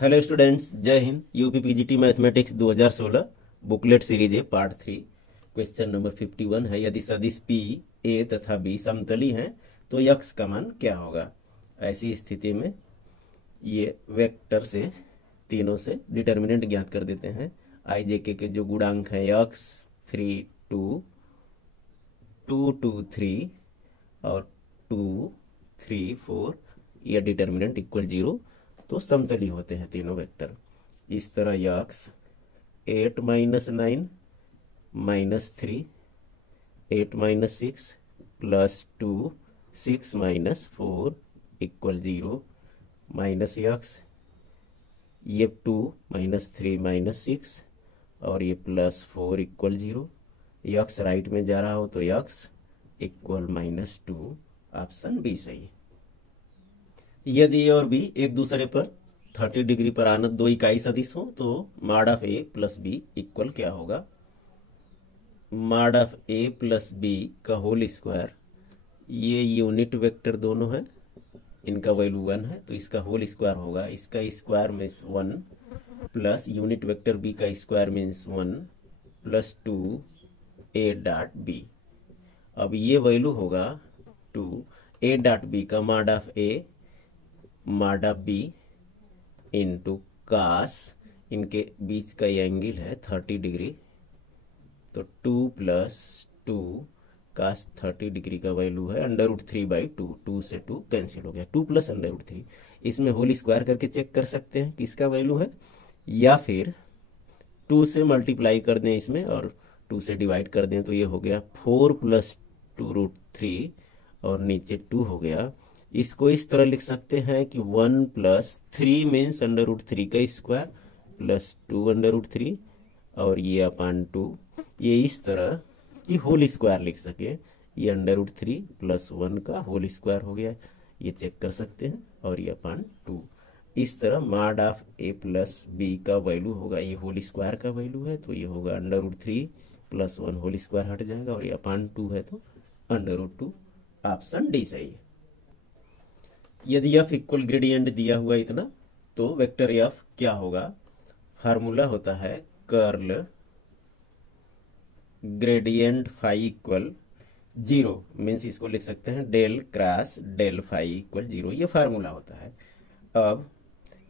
Hello students, जय Hind. UP PGT mathematics 2016 booklet series है, part 3। Question number 51 है, यदि सदिश P A तथा B समतली हैं तो यक्स का मान क्या होगा। ऐसी स्थिति में ये वेक्टर से तीनों से डिटर्मिनेंट ज्ञात कर देते हैं। आई जे के जो गुणांक है यक्स 3 2 2 2 3 और 2 3 4, यह डिटर्मिनेंट इक्वल 0 तो समतली होते हैं तीनों वेक्टर। इस तरह x 8 - 9 - 3 8 - 6 plus 2 6 - 4 equal 0 minus x ये 2 - 3 - 6 और ये प्लस 4 इक्वल 0। यक्स राइट में जा रहा हो तो यक्स इक्वल -2। ऑप्शन बी सही है। यदि ए और बी एक दूसरे पर 30 डिग्री पर आनत दो इकाई सदिश हो तो mod of A plus B equal क्या होगा। Mod of A plus B का होल स्क्वायर, ये यूनिट वेक्टर दोनों है, इनका वैल्यू 1 है तो इसका होल स्क्वायर होगा। इसका square means 1 plus unit vector B का square means 1 plus 2 A dot B. अब ये वैल्यू होगा 2 ए डॉट बी का mod of A mod of B into cos, इनके बीच का ये एंगल है 30 डिग्री, तो 2 प्लस 2 कास 30 डिग्री का वैल्यू है √3/2। 2 से 2 कैंसिल हो गया, 2 प्लस √3। इसमें होल स्क्वायर करके चेक कर सकते हैं किसका वैल्यू है, या फिर 2 से मल्टीप्लाई कर दें इसमें और 2 से डिवाइड कर दें तो ये हो गया 4 प्लस 2√3 और नीचे 2 हो गया। इसको इस तरह लिख सकते हैं कि 1 प्लस 3 मीन्स √3 का स्क्वायर प्लस 2 √3 और ये अपान 2, ये इस तरह की होल स्क्वायर लिख सके। ये √3 प्लस 1 का होल स्क्वायर हो गया, ये चेक कर सकते हैं, और ये अपान 2। इस तरह mod of A plus B का वैल्यू होगा, ये होल स्क्वायर का वैल्यू है तो ये होगा √3 प्लस 1 होल स्क्वायर हट जाएगा और ये अपान 2 है तो √2। ऑप्शन डी सही है। यदि एफ इक्वल ग्रेडियंट दिया हुआ इतना तो वेक्टर एफ क्या होगा। फार्मूला होता है curl gradient phi equal 0, means इसको लिख सकते हैं del cross del phi equal 0, ये फार्मूला होता है। अब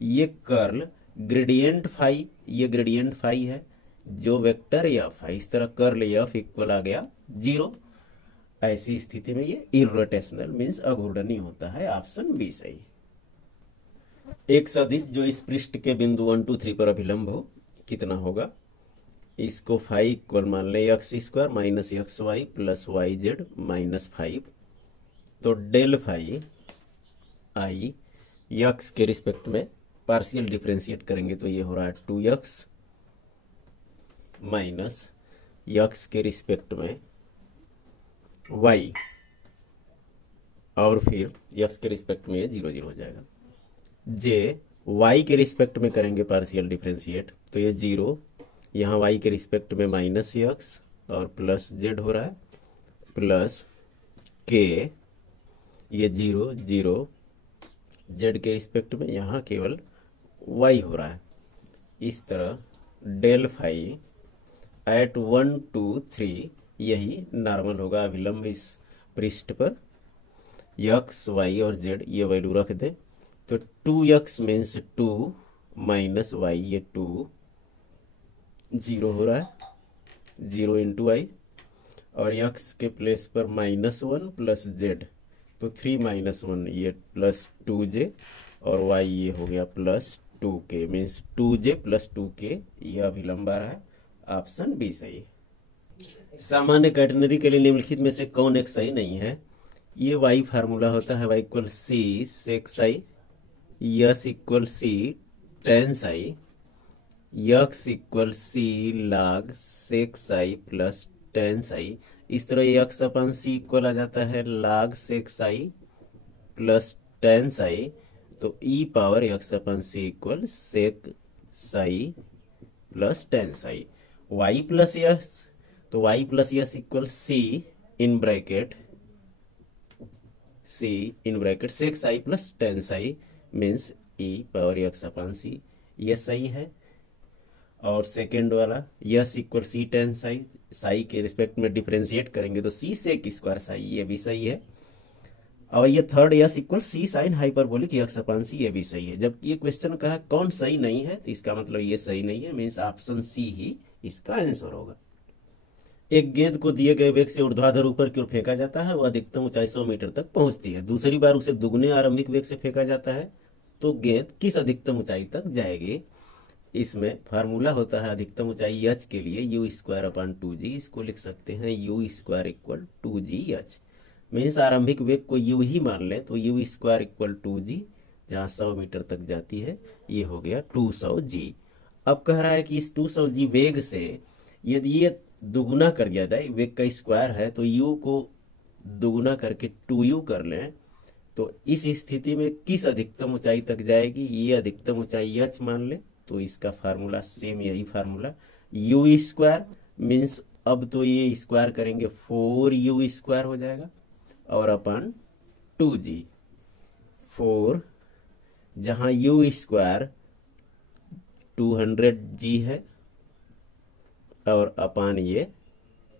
ये कर्ल ग्रेडियंट फाई, ये ग्रेडियंट फाई है, जो वेक्टर एफ है, इस तरह कर्ल एफ इक्वल आ गया 0। ऐसी स्थिति में ये इर्रोटेशनल मीन्स अघूर्णनीय होता है। ऑप्शन बी सही। एक सदिश जो इस पृष्ठ के बिंदु 1 2 3 पर अभिलंब हो कितना होगा। इसको फाई इक्वल मान ले x square minus x y plus y z -5, तो डेल फाई आई एक्स के रिस्पेक्ट में पार्शियल डिफरेंशिएट करेंगे तो ये हो रहा है 2x माइनस एक्स के रिस्पेक्ट में y, और फिर x के रिस्पेक्ट में ये 0 0 हो जाएगा। जे y के रिस्पेक्ट में करेंगे पार्शियल डिफरेंशिएट तो ये 0, यहाँ y के रिस्पेक्ट में -x और प्लस z हो रहा है प्लस k, ये 0 0 z के रिस्पेक्ट में यहाँ केवल y हो रहा है। इस तरह डेल फाई एट 1 2 3 यही नॉर्मल होगा अभिलंब इस पृष्ठ पर। x y और z ये वैल्यू रख दे तो 2x मीन्स 2 माइनस y, ये 2 0 हो रहा है 0 इंटू y, और x के प्लेस पर -1 प्लस z तो 3 - 1 ये प्लस 2j और y ये हो गया plus 2k means 2j plus 2k, ये अभिलंब आ रहा है। ऑप्शन बी सही। सामान्य कैटेनरी के लिए निम्नलिखित में से कौन एक सही नहीं है। ये y फार्मूला होता है y equal c sec i, s equal c tan i, x equal c log sec i plus tan i। इस तरह x अपन c इक्वल आ जाता है log sec i plus tan i, तो e power x upon c equal sec i plus tan i। y plus s, तो y plus s equal c in bracket sec i plus tan i means e power x upon c ये सही है। और second वाला yes equal C tan psi, psi के respect में differentiate करेंगे तो सी सेक स्क्वायर साई, ये भी सही है। और ये third y equal C sine hyperbolic x upon C, ये भी सही है। जब ये क्वेश्चन कहा कौन सही नहीं है तो इसका मतलब ये सही नहीं है, मीन्स ऑप्शन सी ही इसका आंसर होगा। एक गेंद को दिए गए वेग से ऊर्ध्वाधर ऊपर की ओर फेंका जाता है, वह अधिकतम ऊंचाई 100 मीटर तक पहुंचती है। दूसरी बार उसे दुगने आरंभिक वेग से फेंका जाता है तो गेंद किस अधिकतम ऊंचाई तक जाएगी। इसमें फार्मूला होता है अधिकतम ऊंचाई एच के लिए यू स्क्वायर अपान 2g, इसको लिख सकते हैं you square equal 2gh। Means आरंभिक वेग को यू ही मान ले तो यू स्क्वायर इक्वल 2g, जहां 100 मीटर तक जाती है, ये हो गया 200g। अब कह रहा है कि इस 200g वेग से यदि ये दुगुना कर दिया जाए, वेग का स्क्वायर है तो u को दुगुना करके 2u कर लें, तो इस स्थिति में किस अधिकतम ऊंचाई तक जाएगी, ये अधिकतम ऊंचाई h मान ले। तो इसका फार्मूला सेम यही फार्मूला, यू स्क्वायर मीन्स अब तो ये स्क्वायर करेंगे 4u स्क्वायर हो जाएगा और अपान 2g, 4 जहां u स्क्वायर 200g है और अपान ये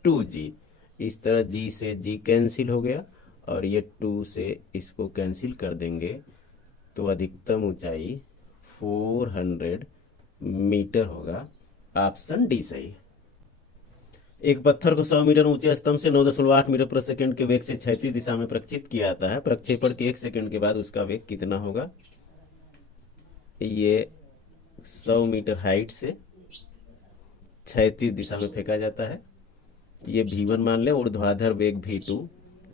2g। इस तरह g से g कैंसिल हो गया और ये 2 से इसको कैंसिल कर देंगे तो अधिकतम ऊंचाई 400 मीटर होगा। ऑप्शन डी सही। एक पत्थर को 100 मीटर ऊंचे स्तंभ से 9.8 मीटर प्रति सेकंड के वेग से क्षैतिज दिशा में प्रक्षेपित किया जाता है। प्रक्षेपण के 1 सेकंड के बाद उसका वेग कितना होगा। ये 100 मीटर हाइट से क्षैतिज दिशा में फेंका जाता है। ये v1 मान ले, ऊर्ध्वाधर वेग v2,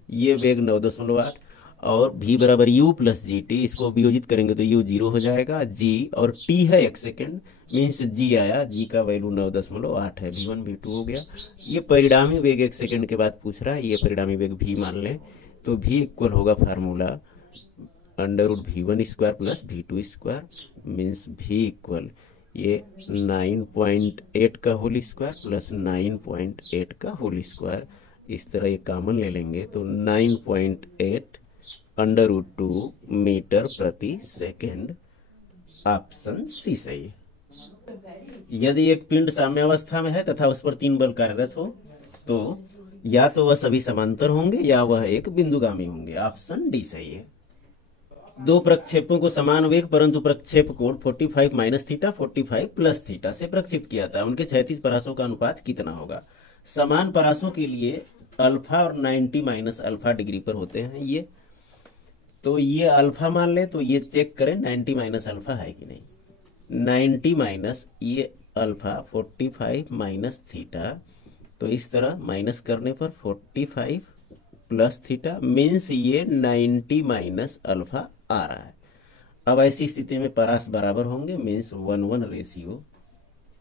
ये वेग 9.8 और v बराबर u प्लस जी टी, इसको वियोजित करेंगे तो u 0 हो जाएगा। g और t है 1 सेकेंड, मीन्स g आया, g का वैल्यू 9.8 है, v1 v2 हो गया। ये परिणामी वेग 1 सेकेंड के बाद पूछ रहा है, ये परिणामी वेग v मान लें तो v इक्वल होगा formula √v1 square plus v2 square, means v equal ये 9.8 का होल स्क्वायर प्लस 9.8 का होल स्क्वायर। इस तरह ये कॉमन ले लेंगे तो 9.8 √2 मीटर प्रति सेकेंड। ऑप्शन सी सही है। यदि एक पिंड साम्यावस्था में है तथा उस पर 3 बल कार्यरत हो तो या तो वह सभी समांतर होंगे या वह एक बिंदुगामी होंगे। ऑप्शन डी सही है। दो प्रक्षेपों को समान वेग परंतु प्रक्षेप कोण 45 माइनस थीटा 45 प्लस थीटा से प्रक्षेपित किया था, उनके क्षैतिज परासों का अनुपात कितना होगा। समान परासों के लिए अल्फा और 90 माइनस अल्फा डिग्री पर होते हैं ये, तो ये अल्फा मान ले तो ये चेक करें 90 माइनस अल्फा है कि नहीं। 90 माइनस ये अल्फा 45 माइनस थीटा, तो इस तरह माइनस करने पर 45 प्लस थीटा मीन्स ये 90 माइनस अल्फा आ रहा है। अब ऐसी स्थिति में परास बराबर होंगे, मीन्स 1:1 रेशियो।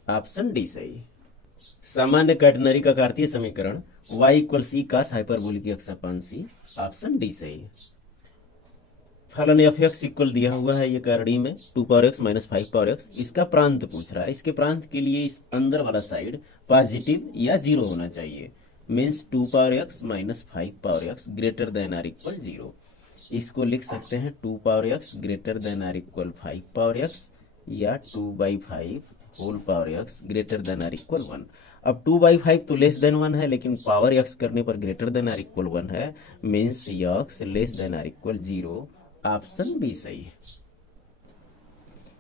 ऑप्शन डी सही। सामान्य कैटेनरी का कार्तीय समीकरण y इक्वल सी कास हाइपरबोलिक एक्स अपान सी। ऑप्शन डी सही। फलन f(x) इक्वल दिया हुआ है ये करड़ी में 2 power x minus 5 power x। इसका प्रांत पूछ रहा है, इसके प्रांत के लिए इस अंदर वाला साइड पॉजिटिव या 0 होना चाहिए, means 2 power x minus 5 power x greater than or equal 0। इसको लिख सकते हैं 2 power x greater than or equal 5 power x या 2/5 whole power x greater than or equal 1। अब 2/5 तो लेस देन 1 है, लेकिन पावर x करने पर ग्रेटर देन आर इक्वल 1 है, means x less than or equal 0। Option B सही है।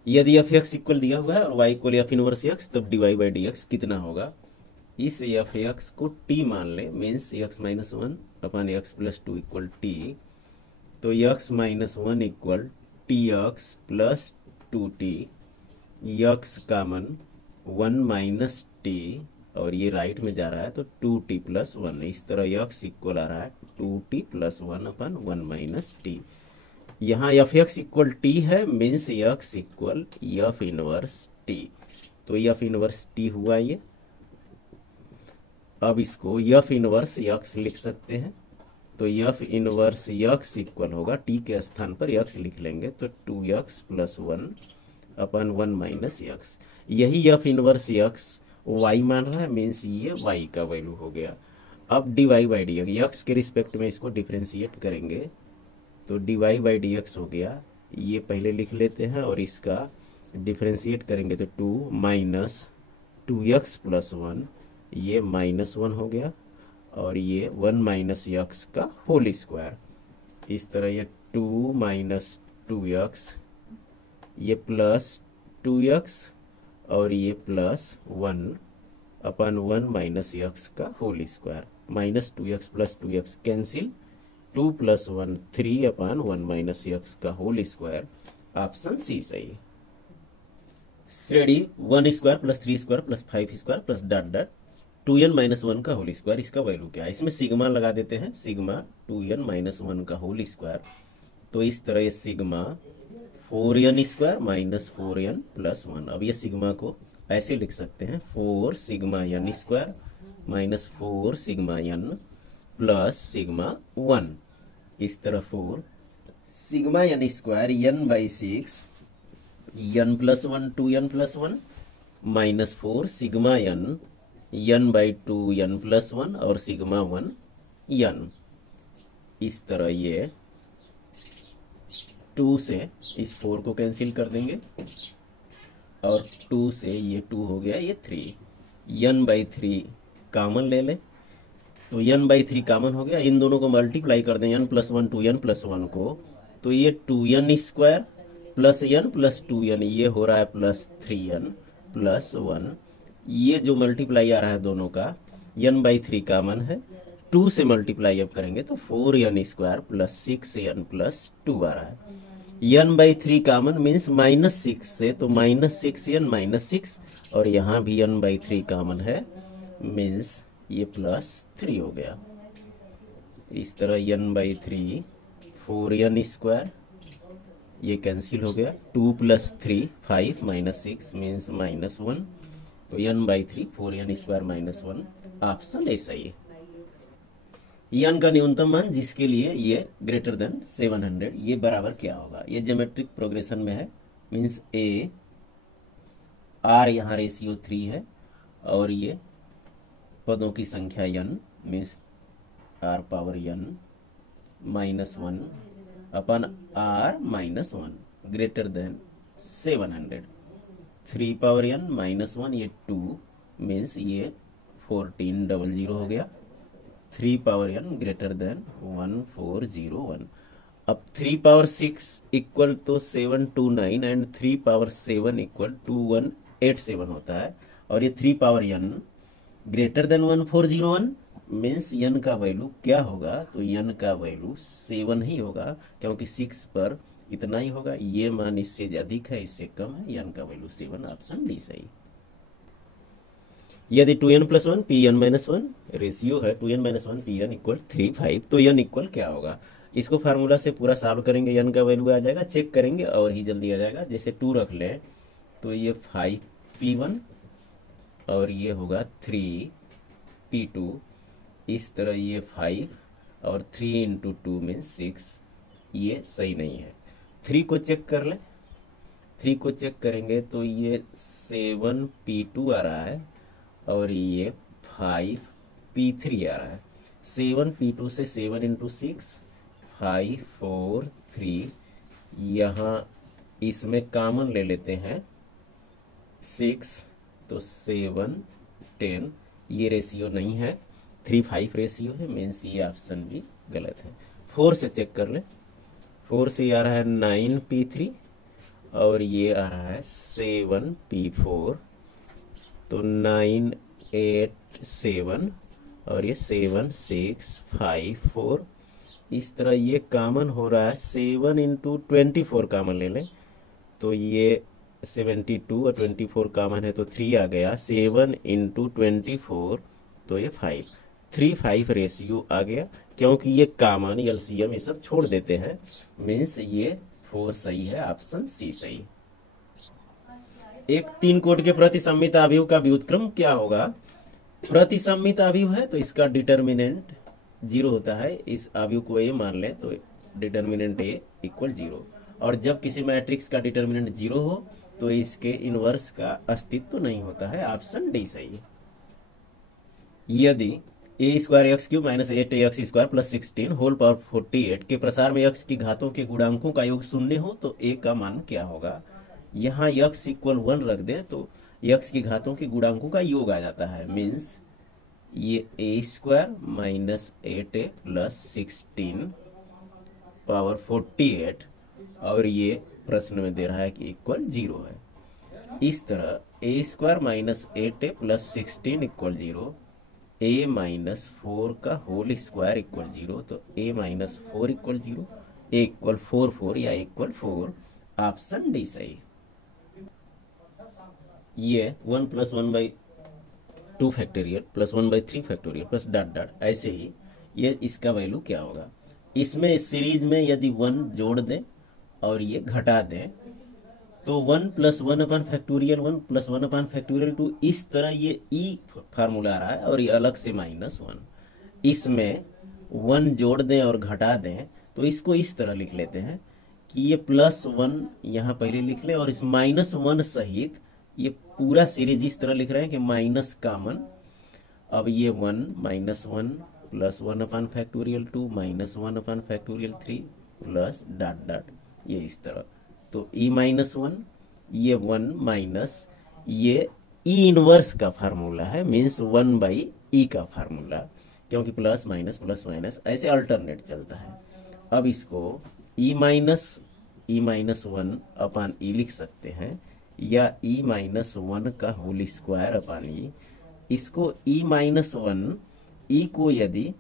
यदि f(x) इक्वल दिया हुआ है और y equal f inverse x, तब dy/dx कितना होगा। इस f(x) को t मान ले, means x minus 1 upon x plus 2 equal t, तो x minus 1 equal tx plus 2t, x common 1 minus t और ये राइट में जा रहा है तो 2t प्लस 1। इस तरह x इक्वल आ रहा है 2t plus 1 upon 1 minus t। यहाँ f(x) इक्वल t है, means x equal f inverse t, तो f इनवर्स t हुआ ये। अब इसको f इनवर्स x लिख सकते हैं, तो f इनवर्स x इक्वल होगा t के स्थान पर x लिख लेंगे तो 2x plus 1 upon 1 minus x। यही f इनवर्स x y मान रहा है, मीन्स ये y का वैल्यू हो गया। अब dy/dx x के रिस्पेक्ट में इसको डिफरेंशिएट करेंगे तो dy/dx हो गया, ये पहले लिख लेते हैं और इसका डिफरेंशिएट करेंगे तो 2 माइनस 2x प्लस 1, ये -1 हो गया, और ये 1 माइनस यक्स का होल स्क्वायर। इस तरह ये 2 माइनस 2x, ये प्लस 2x, और ये प्लस 1 अपन 1 माइनस यक्स का whole square. Minus 2x plus 2x cancel, 2 plus 1 3 upon 1 minus x का होल स्क्वायर। ऑप्शन सी सही है। श्रेणी 1 square plus 3 square plus 5 square plus dot dot 2n minus 1 का whole square, इसका value क्या है? इसमें सिग्मा लगा देते हैं, सिग्मा 2n माइनस 1 का होल स्क्वायर। तो इस तरह ये sigma 4n square minus 4n plus 1। अब ये सिग्मा को ऐसे लिख सकते हैं 4 sigma n square minus 4 sigma n plus sigma 1। इस तरह 4 sigma n square n by 6 n plus 1 2n plus 1 minus 4 sigma n by 2 n plus 1 और सिग्मा 1 n। इस तरह ये 2 से इस 4 को कैंसिल कर देंगे, और 2 से ये 2 हो गया, ये 3 n बाई 3 कॉमन ले लें, तो n बाई 3 कॉमन हो गया। इन दोनों को मल्टीप्लाई कर दें n प्लस 1 2n प्लस 1 को, तो ये 2n square plus n plus 2n, ये हो रहा है प्लस 3n प्लस 1। ये जो मल्टीप्लाई आ रहा है दोनों का, n बाई 3 कॉमन है, 2 से मल्टीप्लाई अब करेंगे तो 4n square plus 6n plus 2 आ रहा है। n by 3 common means minus 6 से, तो माइनस 6n माइनस 6, और यहाँ भी n बाई 3 कॉमन है मीन्स ये प्लस 3 हो गया। इस तरह n बाई 3 4n स्क्वायर, ये कैंसिल हो गया, 2 प्लस 3 5 माइनस 6 मीन्स माइनस 1, तो n by 3 4n square minus 1। Option A सही है। n का न्यूनतम मान जिसके लिए ये ग्रेटर देन 700, ये बराबर क्या होगा? ये ज्योमेट्रिक प्रोग्रेशन में है, मीन्स a r यहाँ रेशियो 3 है, और ये पदों की संख्या n means r power n minus 1 अपन r minus 1 greater than 700। 3 power n minus 1, ये 2 मीन्स ये 1400 हो गया। 3 पावर n ग्रेटर देन 1401। अब 3 पावर 6 इक्वल तो 729 एंड 3 पावर 7 इक्वल 2187 होता है, और ये 3 power n greater than 1401 means n का वैल्यू क्या होगा? तो n का वैल्यू 7 ही होगा, क्योंकि 6 पर इतना ही होगा। ये मान इससे अधिक है, इससे कम है, n का वैल्यू 7। ऑप्शन डी सही। यदि 2n plus 1 pn minus 1 ratio है 2n माइनस 1 pn इक्वल 3 5, तो n इक्वल क्या होगा? इसको फार्मूला से पूरा सॉल्व करेंगे, n का वैल्यू आ जाएगा, चेक करेंगे और ही जल्दी आ जाएगा। जैसे 2 रख लें तो ये 5p1 और ये होगा 3p2। इस तरह ये 5 और 3 इंटू 2 मीन्स 6, ये सही नहीं है। 3 को चेक कर लें, 3 को चेक करेंगे तो ये 7p2 आ रहा है, और ये 5p3 आ रहा है। 7p2 से 7 इंटू 6 5 4 3, यहाँ इसमें कॉमन ले लेते हैं 6, तो 7 10, ये रेशियो नहीं है, 3 5 रेशियो है, मीन्स ये ऑप्शन भी गलत है। 4 से चेक कर ले, 4 से आ रहा है 9p3 और ये आ रहा है 7p4, तो 9 8 7 और ये 7 6 5 4। इस तरह ये कॉमन हो रहा है, 7 इंटू 24 कॉमन ले लें तो ये 72 और 24 कॉमन है तो 3 आ गया। 7 इंटू 24 तो ये 5, 3 5 रेशियो आ गया, क्योंकि ये कॉमन एलसीएम ये सब छोड़ देते हैं, मीन्स ये 4 सही है, ऑप्शन सी सही। एक 3 कोट के प्रतिसम्मित अवयव का व्युत्क्रम क्या होगा? प्रतिसम्मित अवयव है तो इसका डिटर्मिनेंट 0 होता है। इस अवयव को ए मान ले तो डिटर्मिनेंट ए इक्वल 0, और जब किसी मैट्रिक्स का डिटर्मिनेंट 0 हो तो इसके इनवर्स का अस्तित्व नहीं होता है, ऑप्शन डी सही। यदि A square x cube minus 8 x square plus 16 whole power 48 के प्रसार में एक्स की घातों के गुणांकों का योग 0 हो तो ए का मान क्या होगा? यहाँ यक्स इक्वल 1 रख दें तो यक्स की घातों के गुणांकों का योग आ जाता है। मीन्स ये A square minus 8a plus 16 power 48, और ये प्रश्न में दे रहा है कि इक्वल 0 है। इस तरह A square minus 8a plus 16 equal 0, a minus 4 का होल स्क्वायर इक्वल 0, तो a minus 4 equal 0, a equal 4 या इक्वल 4, ऑप्शन डी सही। ये 1 plus 1/2 factorial plus 1/3 factorial plus dot dot, ऐसे ही ये इसका वैल्यू क्या होगा। इसमें इस सीरीज में यदि 1 जोड़ दें और ये घटा दें तो 1 प्लस 1 अपन फैक्टोरियल 1 प्लस 1 अपन फैक्टोरियल 2, इस तरह ये ई फार्मूला आ रहा है और ये अलग से -1। इसमें 1 जोड़ दें और घटा दें तो इसको इस तरह लिख लेते हैं कि ये +1 यहाँ पहले लिख ले और इस -1 सहित ये पूरा सीरीज इस तरह लिख रहे हैं कि माइनस कॉमन। अब ये 1 -1 प्लस 1 अपन फैक्टोरियल 2 -1 अपन फैक्टोरियल 3 प्लस डॉट डॉट, ये इस तरह। तो e-1 ये 1 माइनस ये ई इनवर्स का फार्मूला है, मीन्स 1/e का फार्मूला, क्योंकि प्लस माइनस ऐसे अल्टरनेट चलता है। अब इसको e-1 अपान ई लिख सकते हैं, या e-1 का होल स्क्वायर अपान ई। इसको e-1 ई को यदि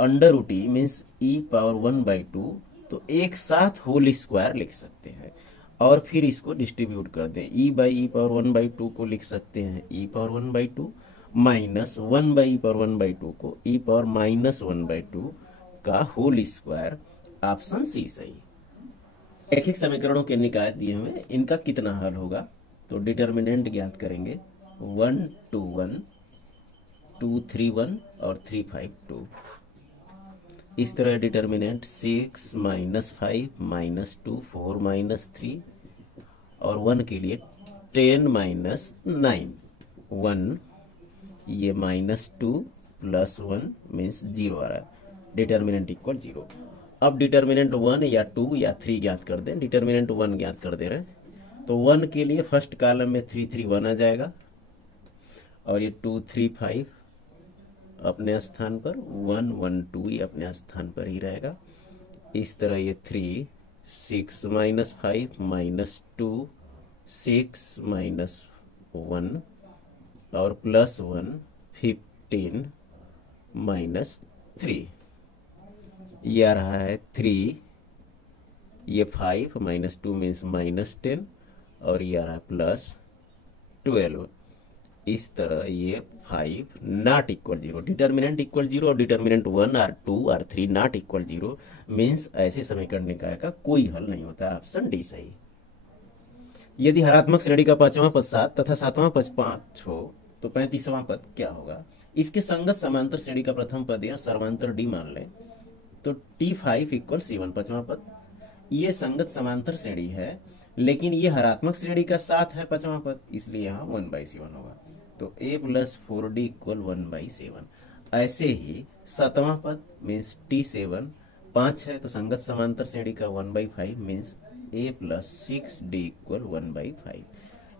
under root e means e power 1/2, तो एक साथ होल स्क्वायर लिख सकते हैं और फिर इसको डिस्ट्रीब्यूट कर दें। e/e पावर 1/2 को लिख सकते हैं e power 1/2 minus 1/e power 1/2 को e पावर -1/2 का होल स्क्वायर, ऑप्शन सी सही। एक एक समीकरणों के निकाय दिए हुए, इनका कितना हल होगा, तो डिटर्मिनेंट ज्ञात करेंगे। 1 2 1 2 3 1 और 3 5 2। इस तरह डिटर्मिनेंट 6 -5 -2 4 -3 और 1 के लिए 10 -9 1, ये -2 प्लस 1 मीन्स 0 आ रहा है। Determinant equal 0। अब डिटर्मिनेंट 1 या 2 या 3 ज्ञात कर दें। डिटर्मिनेंट 1 ज्ञात कर दे रहे हैं, तो 1 के लिए फर्स्ट कॉलम में 3 3 1 आ जाएगा, और ये 2 3 5 अपने स्थान पर, 1 1 2 ये अपने स्थान पर ही रहेगा। इस तरह ये 3 6 -5 -2 6 -1 और +1 15 -3, ये आ रहा है 3, ये 5 -2 मीन्स -10 और ये आ रहा है +12। इस तरह ये 5 नॉट इक्वल 0। डिटर्मिनेंट इक्वल 0 और डिटर्मिनेंट 1 और 2 और 3 नॉट इक्वल 0 मीन्स ऐसे समीकरण निकाय का कोई हल नहीं होता। ऑप्शन डी सही। यदि हरात्मक श्रेणी का 5वां पद 7 तथा 7वां पद 5 हो तो 35वां पद क्या होगा। इसके संगत समांतर श्रेणी का प्रथम पद या सर्वांतर डी मान लें तो T5 = C1 5वां पद। ये संगत समांतर श्रेणी है, लेकिन ये हरात्मक श्रेणी का 7 है 5वां पद, इसलिए यहाँ 1/7 होगा। तो a + 4d = 1/7। ऐसे ही 7वां पद मीन्स T7 5 है, तो संगत समांतर श्रेणी का 1/5 मीन्स a + 6d = 1/5।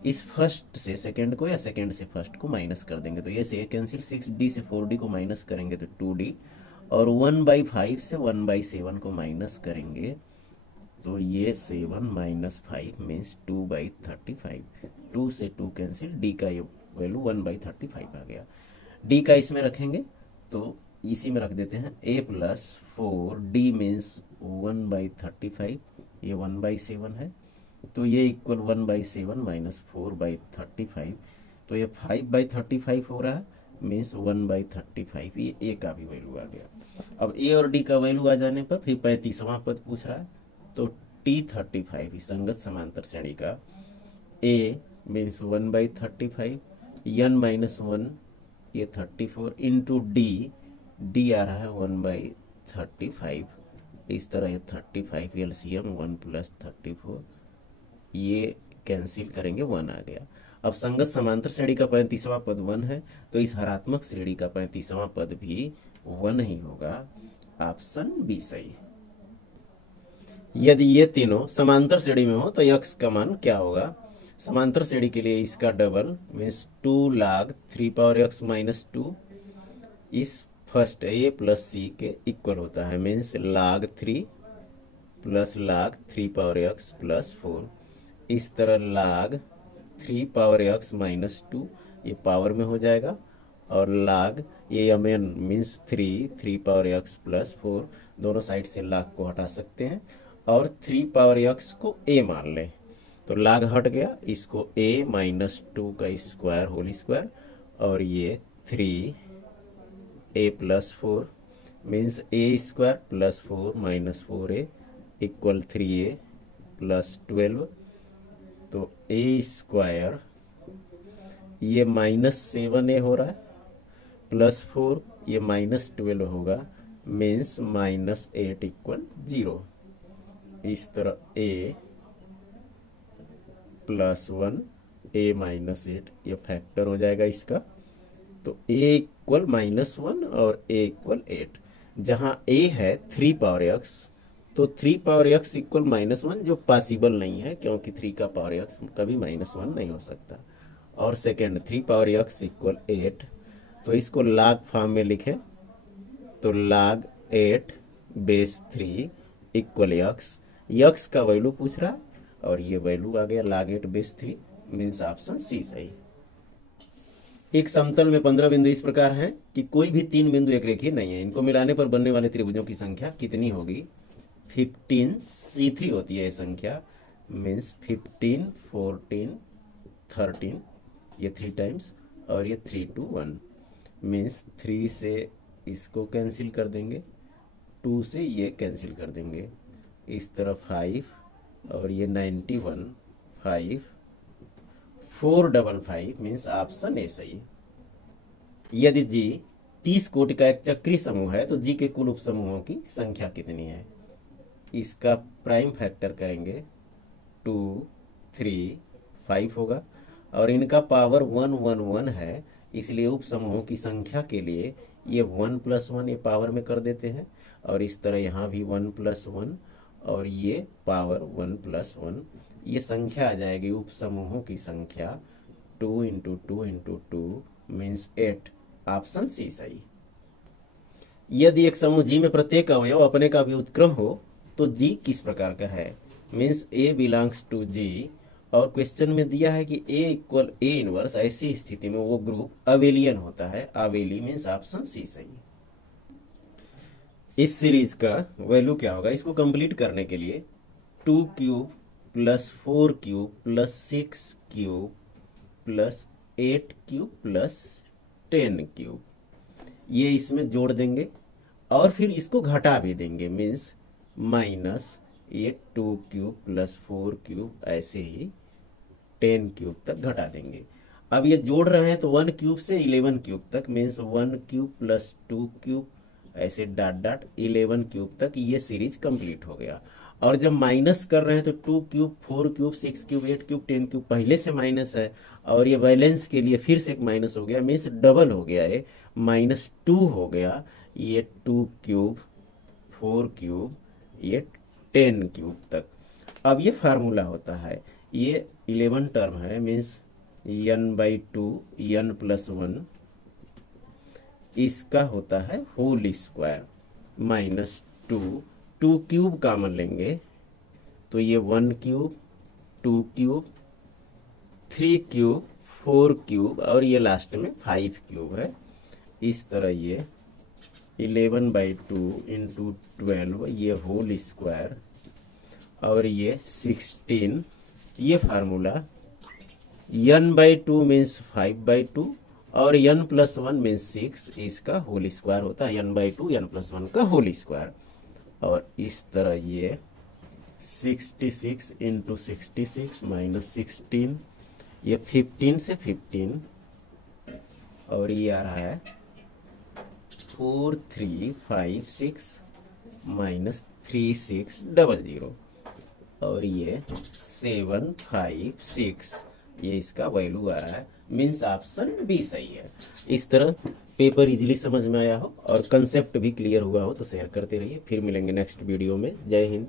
इस फर्स्ट से सेकंड को या सेकंड से फर्स्ट को माइनस कर देंगे तो ये से कैंसिल, 6d से 4d को माइनस करेंगे तो 2d, और 1/5 से 1/7 को माइनस करेंगे तो ये 7 - 5 मीन्स 2/35। 2 से 2 कैंसिल, d का ये वैल्यू 1/35 आ गया। d का इसमें रखेंगे तो इसी में रख देते हैं, a + 4d मीन्स 1/35, ये 1/7 है, तो ये इक्वल 1/7 - 4/35, तो ये 5/35 हो रहा है मीन्स 1/35। ये a का भी वैल्यू आ गया। अब a और d का वैल्यू आ जाने पर फिर 35वां पद पूछ रहा है, तो T35 संगत समांतर श्रेणी का a मीन्स 1/35, n - 1 ये 34 इंटू d आ रहा है 1/35। इस तरह ये 35 LCM 1 + 34, ये कैंसिल करेंगे 1 आ गया। अब संगत समांतर श्रेणी का 35वां पद 1 है, तो इस हरात्मक श्रेणी का 35वां पद भी 1 ही होगा। ऑप्शन बी सही। यदि ये तीनों समांतर श्रेणी में हो तो यक्स का मान क्या होगा। समांतर श्रेणी के लिए इसका double means 2 log 3 power x minus 2 इस फर्स्ट a प्लस सी के इक्वल होता है, means log 3 plus log 3 power x plus 4। इस तरह log 3 पावर x माइनस 2 ये पावर में हो जाएगा, और log ये mn means 3 power x plus 4 दोनों साइड से log को हटा सकते हैं, और 3 पावर x को a मान लें तो log हट गया, इसको a माइनस 2 का स्क्वायर होल स्क्वायर, और ये 3a plus 4 means a square plus 4 minus 4a equal 3a plus 12। तो a स्क्वायर ये माइनस 7a हो रहा है प्लस 4 ये माइनस 12 होगा, मीन्स माइनस 8 इक्वल 0। इस तरह a प्लस 1 a माइनस 8 ये फैक्टर हो जाएगा इसका। तो a इक्वल माइनस 1 और a इक्वल 8। जहां a है 3 पावर x तो 3 पावर x इक्वल माइनस 1 जो पॉसिबल नहीं है, क्योंकि 3 का पावर x कभी माइनस 1 नहीं हो सकता। और सेकेंड 3 पावर x इक्वल 8, तो इसको log फॉर्म में लिखे तो log 8 बेस 3 इक्वल x का वैल्यू पूछ रहा है और ये वैल्यू आ गया log 8 base 3 means option C सही। एक समतल में 15 बिंदु इस प्रकार हैं कि कोई भी 3 बिंदु एक रेखीय नहीं है, इनको मिलाने पर बनने वाले त्रिभुजों की संख्या कितनी होगी? 15 C3 होती है ये संख्या, मीन्स 15 14 13 ये 3 टाइम्स, और ये 3 2 1 मीन्स 3 से इसको कैंसिल कर देंगे, 2 से ये कैंसिल कर देंगे, इस तरह 5 और ये 91 5 455 मीन्स ऑप्शन ए सही। यदि जी 30 कोटि का एक चक्रीय समूह है तो जी के कुल उप समूहों की संख्या कितनी है? इसका प्राइम फैक्टर करेंगे 2 3 5 होगा, और इनका पावर 1 1 1 है, इसलिए उप समूहों की संख्या के लिए ये 1 + 1 ये पावर में कर देते हैं, और इस तरह यहाँ भी 1 + 1 और ये पावर 1 + 1, ये संख्या आ जाएगी उप समूहों की संख्या 2 × 2 × 2 मीन्स 8। ऑप्शन सी सही। यदि एक समूह जी में प्रत्येक अवयव अपने का व्युत्क्रम हो तो जी किस प्रकार का है? मीन्स ए बिलोंग्स टू जी, और क्वेश्चन में दिया है कि ए इक्वल ए इनवर्स, ऐसी स्थिति में वो ग्रुप अवेलियन होता है। अवेली मीन्स ऑप्शन सी सही। इस सीरीज का वैल्यू क्या होगा? इसको कंप्लीट करने के लिए 2 cube plus 4 cube plus 6 cube plus 8 cube plus 10 cube ये इसमें जोड़ देंगे, और फिर इसको घटा भी देंगे, मीन्स माइनस ये 2 क्यूब प्लस 4 क्यूब ऐसे ही 10 क्यूब तक घटा देंगे। अब ये जोड़ रहे हैं तो 1 क्यूब से 11 क्यूब तक, मीन्स 1 क्यूब प्लस 2 क्यूब ऐसे डॉट डॉट 11 क्यूब तक ये सीरीज कंप्लीट हो गया। और जब माइनस कर रहे हैं तो 2 cube 4 cube 6 cube 8 cube 10 cube पहले से माइनस है, और ये बैलेंस के लिए फिर से एक माइनस हो गया, मीन्स डबल हो गया, ये -2 हो गया। ये 2 क्यूब 4 क्यूब ये 10 क्यूब तक। अब ये फार्मूला होता है, ये 11 टर्म है, मीन्स n/2 n + 1 इसका होता है होल स्क्वायर -2 क्यूब कॉमन लेंगे तो ये 1 क्यूब 2 क्यूब 3 क्यूब 4 क्यूब और ये लास्ट में 5 क्यूब है। इस तरह ये 11/2 × 12 ये होल स्क्वायर और ये 16 ये फार्मूला n/2 मीन्स 5/2 और n + 1 मीन्स 6 इसका होल स्क्वायर होता है n/2 n + 1 का होल स्क्वायर। और इस तरह ये 66 × 66 -16 ये 15 से 15 और ये आ रहा है 4356 -3600 और ये 756 ये इसका वैल्यू आ रहा है, मीन्स ऑप्शन बी सही है। इस तरह पेपर इजीली समझ में आया हो और कंसेप्ट भी क्लियर हुआ हो तो शेयर करते रहिए। फिर मिलेंगे नेक्स्ट वीडियो में। जय हिंद।